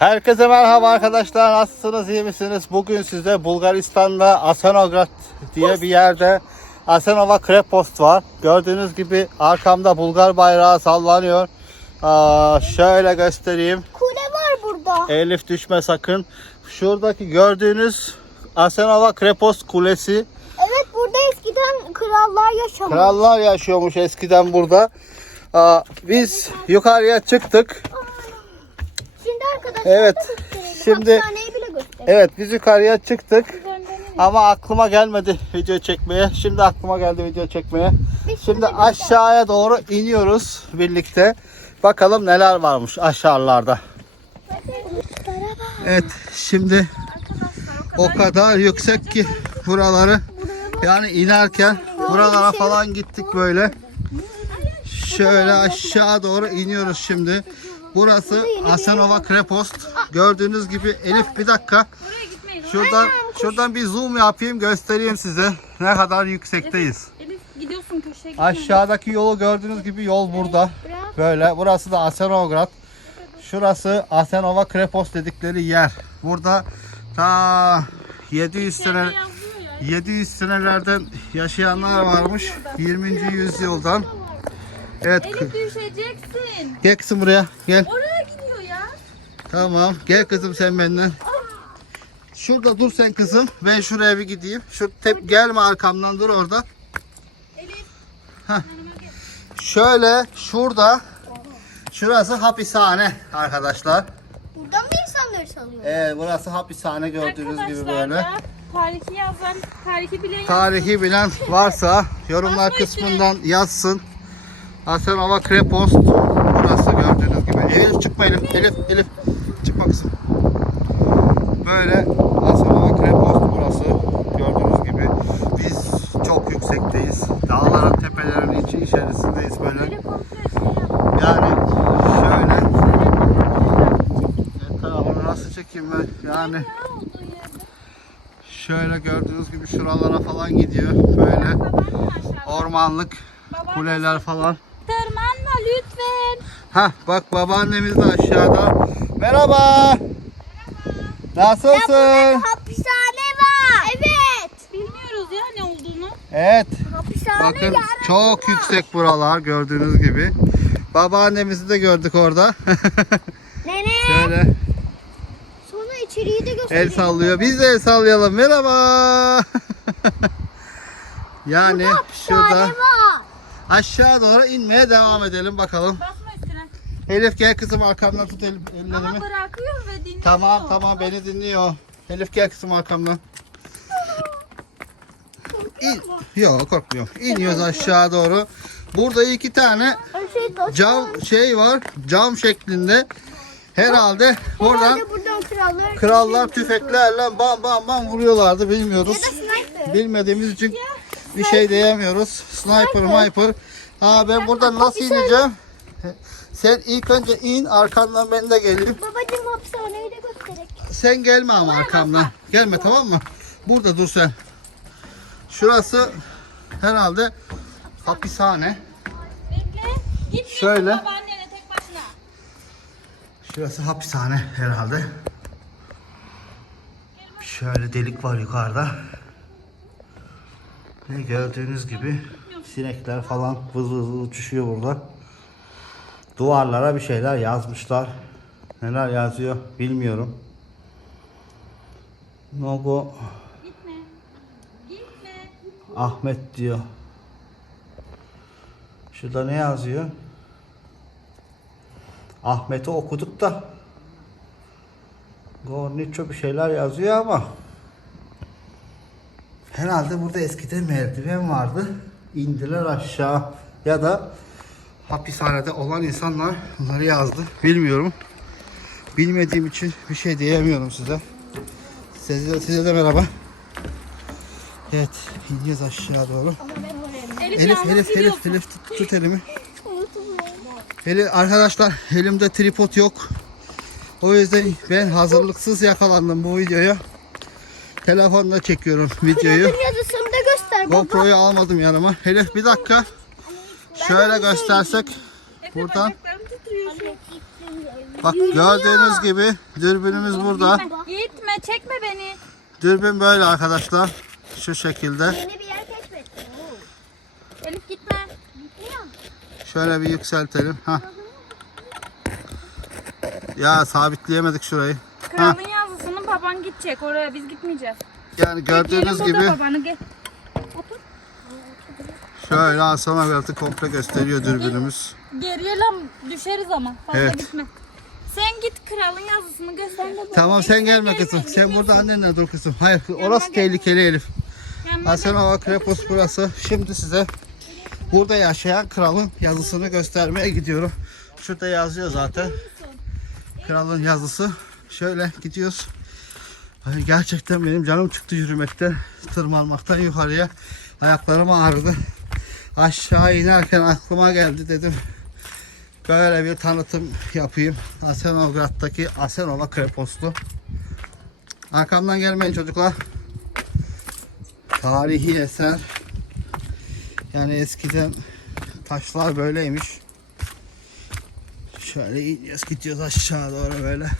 Herkese merhaba arkadaşlar. Nasılsınız? iyi misiniz? Bugün size Bulgaristan'da Asenograd diye bir yerde Asenova Krepost var. Gördüğünüz gibi arkamda Bulgar bayrağı sallanıyor. Aa, şöyle göstereyim. Kule var burada. Elif düşme sakın. Şuradaki gördüğünüz Asenova Krepost Kulesi. Evet burada eskiden krallar yaşamış. Krallar yaşıyormuş eskiden burada. Aa, biz yukarıya çıktık. Arkadaşlar Evet, şimdi- Hapishaneyi bile gösterelim. Evet biz yukarıya çıktık. Ama aklıma gelmedi video çekmeye. Şimdi aklıma geldi video çekmeye. Şimdi aşağıya doğru iniyoruz birlikte. Bakalım neler varmış aşağılarda. Evet şimdi o kadar yüksek ki buraları yani inerken buralara falan gittik böyle. Şöyle aşağı doğru iniyoruz şimdi. Burası Asenova Krepost. Gördüğünüz gibi Elif bir dakika. Şuradan şuradan bir zoom yapayım göstereyim size ne kadar yüksekteyiz. Elif gidiyorsun köşeye. Aşağıdaki yolu gördüğünüz gibi yol burada. Böyle. Burası da Asenograd. Şurası Asenova Krepos dedikleri yer. Burada ta 700 sene Yazıyor ya. 700 senelerden yaşayanlar varmış. 20. yüzyıldan. Evet. Elif düşeceksin. Gel kızım buraya. Gel. Oraya gidiyor ya. Tamam. Gel kızım sen benden. Şurada dur sen kızım. Ben şuraya bir gideyim. Şu tep gelme arkamdan dur orada. Elif. Şöyle şurada şurası hapishane arkadaşlar. Buradan mı insanları salıyor? Evet burası hapishane gördüğünüz gibi böyle. Tarihi yazan, tarihi bilen Tarihi bilen varsa yorumlar kısmından yazsın. Asenova Krepost burası gördüğünüz gibi. Elif çıkma Elif. Elif Elif çıkma kızım. Böyle Asenova Krepost burası gördüğünüz gibi. Biz çok yüksekteyiz. Dağların tepelerinin içi içerisindeyiz böyle. Yani şöyle etrafını nasıl çekeyim ben yani şöyle gördüğünüz gibi şuralara falan gidiyor böyle ormanlık kuleler falan. Ha bak babaannemiz de aşağıda. Merhaba. Nasılsın? Hapishane var. Evet. Bilmiyoruz ya ne olduğunu. Evet. Hapishane Bakın çok var. yüksek buralar gördüğünüz gibi. Babaannemizi de gördük orada. Nene. Şöyle Sonra içeriği de El gösterelim. sallıyor. Biz de el sallayalım. Merhaba. yani Hapishane şurada var. aşağı doğru inmeye devam edelim bakalım. Üstüne. Elif gel kızım arkamdan tut el, Ama ellerimi. bırakıyor ve dinliyor. Tamam tamam beni dinliyor. Elif gel kızım arkamdan. İn. Yok korkmuyorum. İniyoruz aşağı doğru. Burada iki tane şey cam şey var. Cam şeklinde. Herhalde buradan krallar. krallar tüfeklerle bam bam bam vuruyorlardı bilmiyoruz. Bilmediğimiz için bir şey diyemiyoruz. Sniper, sniper. Ha ben buradan nasıl ineceğim? Sen ilk önce in, arkandan ben de geleyim. Babacım hapishaneyi de gösterek. Sen gelme ama arkamdan. Gelme tamam mı? Burada dur sen. Şurası herhalde hapishane. Bekle. Gitmiyorsun Şöyle. babaannene tek başına. Şurası hapishane herhalde. Şöyle delik var yukarıda. Ve gördüğünüz gibi sinekler falan vız vız vız uçuşuyor burada. Duvarlara bir şeyler yazmışlar. Neler yazıyor bilmiyorum. Nogo Gitme. Gitme. Ahmet diyor. Şurada ne yazıyor? Ahmet'i okuduk da Gorniço bir şeyler yazıyor ama herhalde burada eskiden merdiven vardı. İndiler aşağı ya da hapishanede olan insanlar bunları yazdı. Bilmiyorum. Bilmediğim için bir şey diyemiyorum size. Size, size de merhaba. Evet, iniyoruz aşağı doğru. Elif, Elif, Elif, Elif. Elif tut, tut elimi. Eli, arkadaşlar elimde tripod yok. O yüzden ben hazırlıksız yakalandım bu videoya. Telefonla çekiyorum videoyu. GoPro'yu almadım yanıma. Elif bir dakika. Şöyle göstersek buradan. Bak gördüğünüz gibi dürbünümüz burada. Gitme çekme beni. Dürbün böyle arkadaşlar. Şu şekilde. Yeni bir yer keşfettim. Elif gitme. Şöyle bir yükseltelim. Ha. Ya sabitleyemedik şurayı. Kralın yazısının baban gidecek oraya biz gitmeyeceğiz. Yani gördüğünüz gibi babanı gel. Şöyle Aslan Avrat'ı komple gösteriyor dürbünümüz. Geriye lan düşeriz ama fazla Evet. gitme. Sen git kralın yazısını göster. Tamam sen gelme kızım. Sen burada annenle dur kızım. Hayır orası tehlikeli Elif. Yanına Asenova Krepos burası. Şimdi size burada yaşayan kralın yazısını göstermeye gidiyorum. Şurada yazıyor zaten. Kralın yazısı. Şöyle gidiyoruz. Ay, gerçekten benim canım çıktı yürümekten, tırmanmaktan yukarıya. Ayaklarım ağrıdı. Aşağı inerken aklıma geldi dedim. Böyle bir tanıtım yapayım. Asenograd'daki Asenova Kreposlu. Arkamdan gelmeyin çocuklar tarihi eser. Yani eskiden taşlar böyleymiş. Şöyle iniyoruz gidiyoruz aşağı doğru böyle.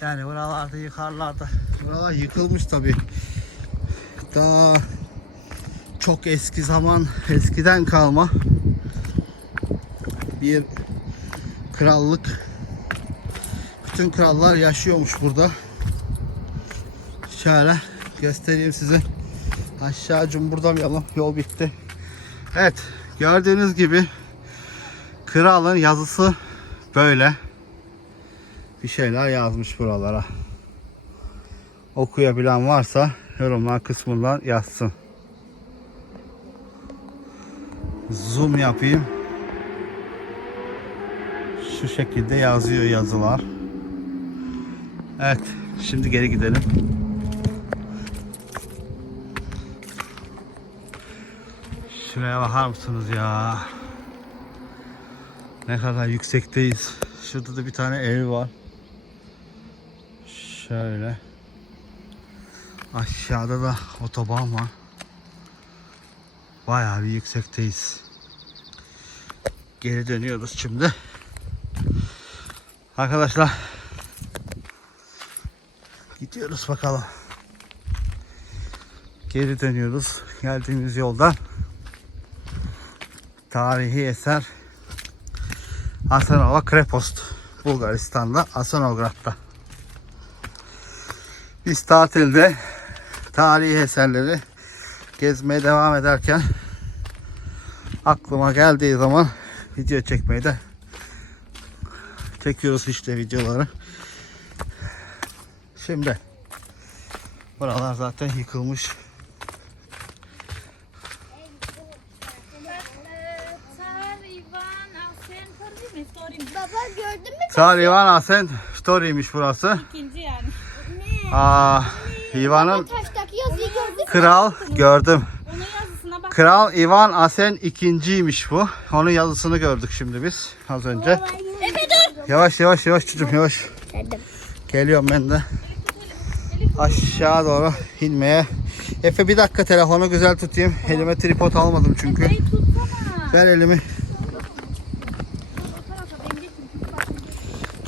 Yani buralarda yukarılarda. Buralar yıkılmış tabi. Daha çok eski zaman eskiden kalma bir krallık. Bütün krallar yaşıyormuş burada. Şöyle göstereyim size. Aşağı cumburdamayalım. Yol bitti. Evet. Gördüğünüz gibi kralın yazısı böyle. Bir şeyler yazmış buralara. Okuyabilen varsa yorumlar kısmından yazsın. Zoom yapayım. Şu şekilde yazıyor yazılar. Evet. Şimdi geri gidelim. Şuraya bakar mısınız ya? Ne kadar yüksekteyiz. Şurada da bir tane ev var. Şöyle. Aşağıda da otoban var. Bayağı bir yüksekteyiz. Geri dönüyoruz şimdi. Arkadaşlar gidiyoruz bakalım. Geri dönüyoruz. Geldiğimiz yoldan tarihi eser Asanova Krepost Bulgaristan'da Asanograd'da biz tatilde tarihi eserleri gezmeye devam ederken aklıma geldiği zaman video çekmeyi de çekiyoruz işte videoları şimdi buralar zaten yıkılmış. Baba gördün mü? Tsar Ivan Asen Story'miş burası İkinci yani. Aa, Ivan'ın Taştaki yazıyı gördün mü? Kral gördüm Onun yazısına bak. Kral Ivan Asen ikinciymiş bu. Onun yazısını gördük şimdi biz az önce. Efe dur. Yavaş yavaş yavaş çocuğum yavaş. Dedim. Geliyorum ben de. Aşağı doğru inmeye. Efe bir dakika telefonu güzel tutayım. Elime tripod almadım çünkü. Ver elimi.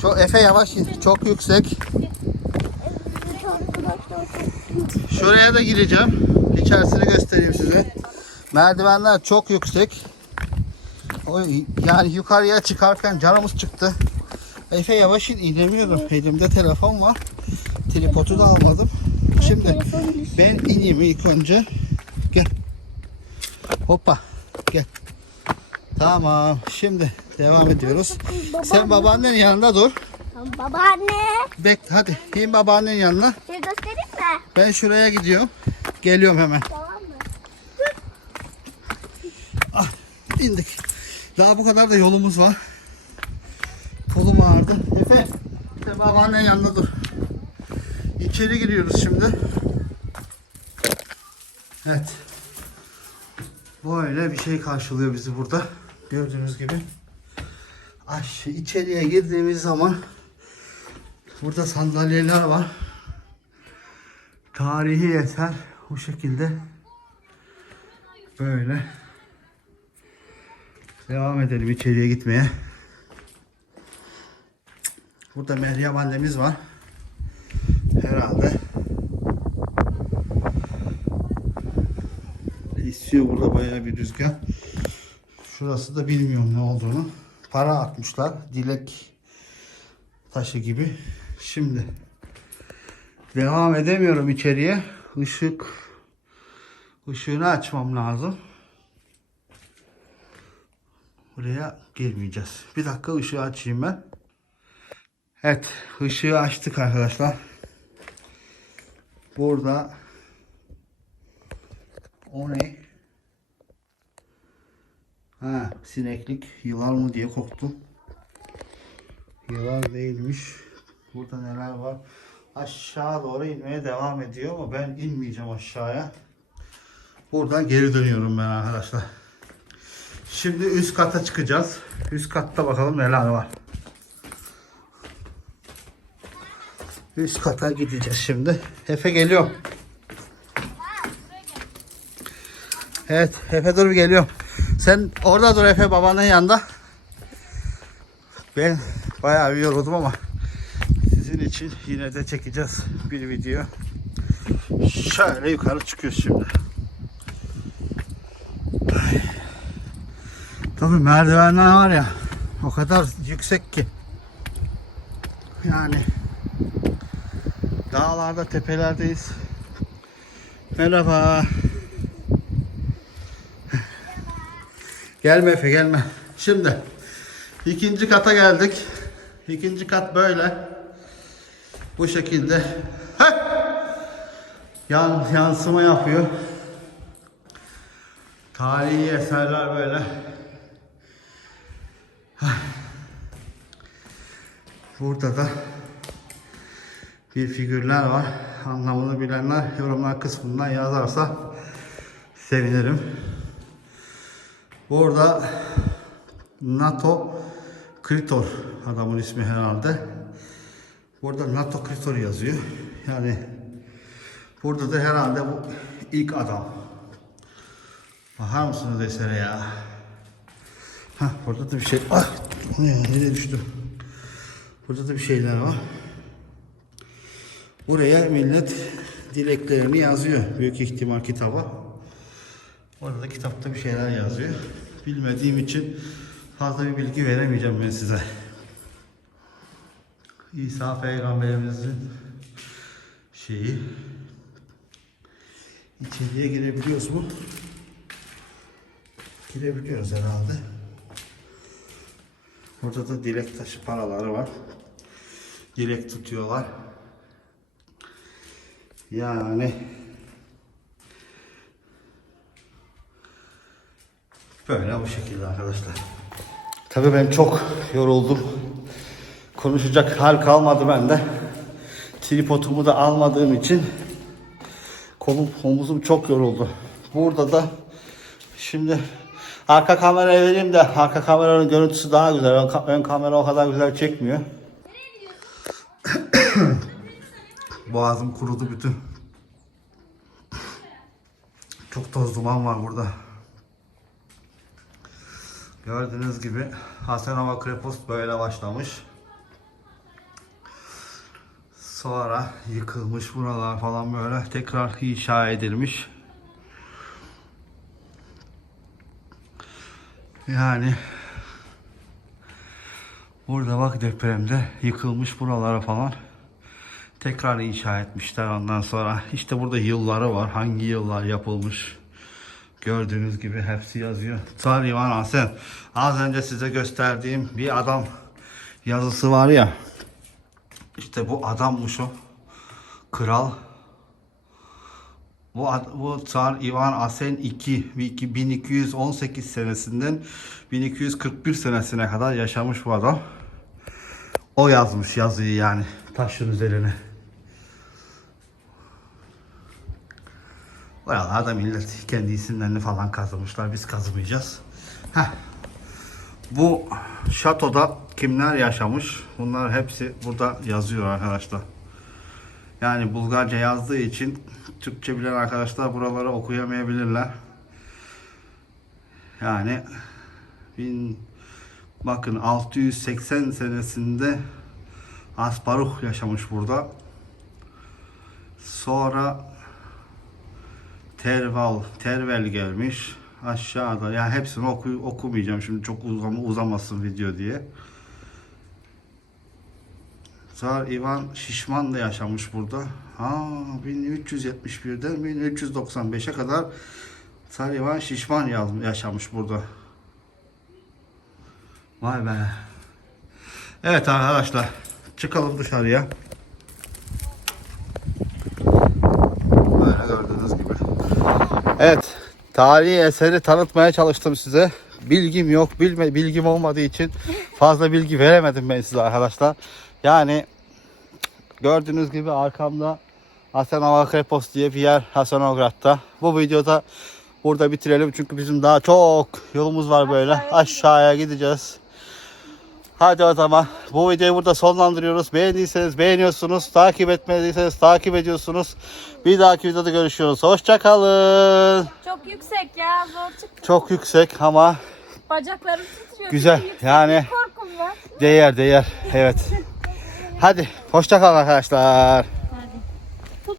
Çok Efe yavaş in. Çok yüksek. Şuraya da gireceğim. İçerisini göstereyim size. Merdivenler çok yüksek. Yani yukarıya çıkarken canımız çıktı. Efe yavaş in inemiyorum. Elimde telefon var. Tripodu da almadım. Şimdi ben ineyim ilk önce. Gel. Hoppa. Gel. Tamam. Şimdi devam ediyoruz. Sen babaannenin yanında dur. Babaanne. Bek hadi in babaannenin yanına. Ben şuraya gidiyorum. Geliyorum hemen. Tamam mı? İndik. Daha bu kadar da yolumuz var. Kolum ağrıdı. Efe, Efe babaannenin yanında dur. İçeri giriyoruz şimdi. Evet. Böyle bir şey karşılıyor bizi burada. Gördüğünüz gibi. Aşağı içeriye girdiğimiz zaman burada sandalyeler var. Tarihi eser bu şekilde. Böyle. Devam edelim içeriye gitmeye. Burada Meryem annemiz var. Herhalde. İstiyor burada bayağı bir rüzgar. Şurası da bilmiyorum ne olduğunu. Para atmışlar. Dilek taşı gibi. Şimdi devam edemiyorum içeriye. Işık ışığını açmam lazım. Buraya girmeyeceğiz. Bir dakika ışığı açayım ben. Evet, ışığı açtık arkadaşlar. Burada o ne? Ha, sineklik yılan mı diye korktum. Yılan değilmiş. Burada neler var? Aşağı doğru inmeye devam ediyor ama ben inmeyeceğim aşağıya. Buradan geri dönüyorum ben arkadaşlar. Şimdi üst kata çıkacağız. Üst katta bakalım neler var. Üst kata gideceğiz şimdi. Efe geliyor. Evet Efe dur bir geliyor. Sen orada dur Efe babanın yanında. Ben bayağı bir yoruldum ama için yine de çekeceğiz bir video. Şöyle yukarı çıkıyoruz şimdi. Tabii merdivenler var ya o kadar yüksek ki. Yani dağlarda tepelerdeyiz. Merhaba. Gelme Efe gelme. Şimdi ikinci kata geldik. İkinci kat böyle. Bu şekilde. Yan, yansıma yapıyor. Tarihi eserler böyle. Burada da bir figürler var. Anlamını bilenler yorumlar kısmından yazarsa sevinirim. Burada NATO Kritor adamın ismi herhalde. Burada NATO Kritor yazıyor. Yani burada da herhalde bu ilk adam. Bakar mısınız esere ya? Hah burada da bir şey. Ah! Nereye düştü? Burada da bir şeyler var. Buraya millet dileklerini yazıyor. Büyük ihtimal kitaba. Orada da kitapta bir şeyler yazıyor. Bilmediğim için fazla bir bilgi veremeyeceğim ben size. İsa peygamberimizin şeyi içeriye girebiliyoruz mu? Girebiliyoruz herhalde. Burada da dilek taşı paraları var. Dilek tutuyorlar. Yani böyle bu şekilde arkadaşlar. Tabii ben çok yoruldum. Konuşacak hal kalmadı bende. Tripodumu da almadığım için kolum omuzum çok yoruldu. Burada da şimdi arka kameraya vereyim de arka kameranın görüntüsü daha güzel. Ön, ön kamera o kadar güzel çekmiyor. Boğazım kurudu bütün. Çok toz duman var burada. Gördüğünüz gibi Hasanova Krepos böyle başlamış. Sonra yıkılmış buralar falan böyle tekrar inşa edilmiş. Yani burada bak depremde yıkılmış buralara falan tekrar inşa etmişler ondan sonra. işte burada yılları var. Hangi yıllar yapılmış. Gördüğünüz gibi hepsi yazıyor. Tsar Ivan Asen. Az önce size gösterdiğim bir adam yazısı var ya. İşte bu adammış o. Kral. Bu, bu Tsar Ivan Asen II 1218 senesinden 1241 senesine kadar yaşamış bu adam. O yazmış yazıyı yani taşın üzerine. Oralarda millet kendi isimlerini falan kazımışlar. Biz kazımayacağız. Heh. Bu şatoda kimler yaşamış? Bunlar hepsi burada yazıyor arkadaşlar. Yani Bulgarca yazdığı için Türkçe bilen arkadaşlar buraları okuyamayabilirler. Yani bin, bakın 680 senesinde Asparuh yaşamış burada. Sonra Terval, Tervel gelmiş. Aşağıda ya hepsini oku, okumayacağım şimdi çok uzam, uzamasın video diye. Tsar Ivan Şişman da yaşamış burada. Ha 1371'den 1395'e kadar Tsar Ivan Şişman yaşamış burada. Vay be. Evet arkadaşlar çıkalım dışarıya. Böyle gördüğünüz gibi. Evet tarihi eseri tanıtmaya çalıştım size. Bilgim yok, bilme, bilgim olmadığı için fazla bilgi veremedim ben size arkadaşlar. Yani gördüğünüz gibi arkamda Krepos diye bir yer Hasanograd'da. Bu videoda burada bitirelim çünkü bizim daha çok yolumuz var böyle. Aşağıya gideceğiz. Hadi o zaman bu videoyu burada sonlandırıyoruz. Beğendiyseniz beğeniyorsunuz. Takip etmediyseniz takip ediyorsunuz. Bir dahaki videoda görüşüyoruz. Hoşçakalın. Çok yüksek ya zor çıktı. Çok yüksek ama Bacaklarım titriyor. Güzel, yüksek yani- bir Korkum var. değer değer. Evet. Hadi hoşçakalın arkadaşlar.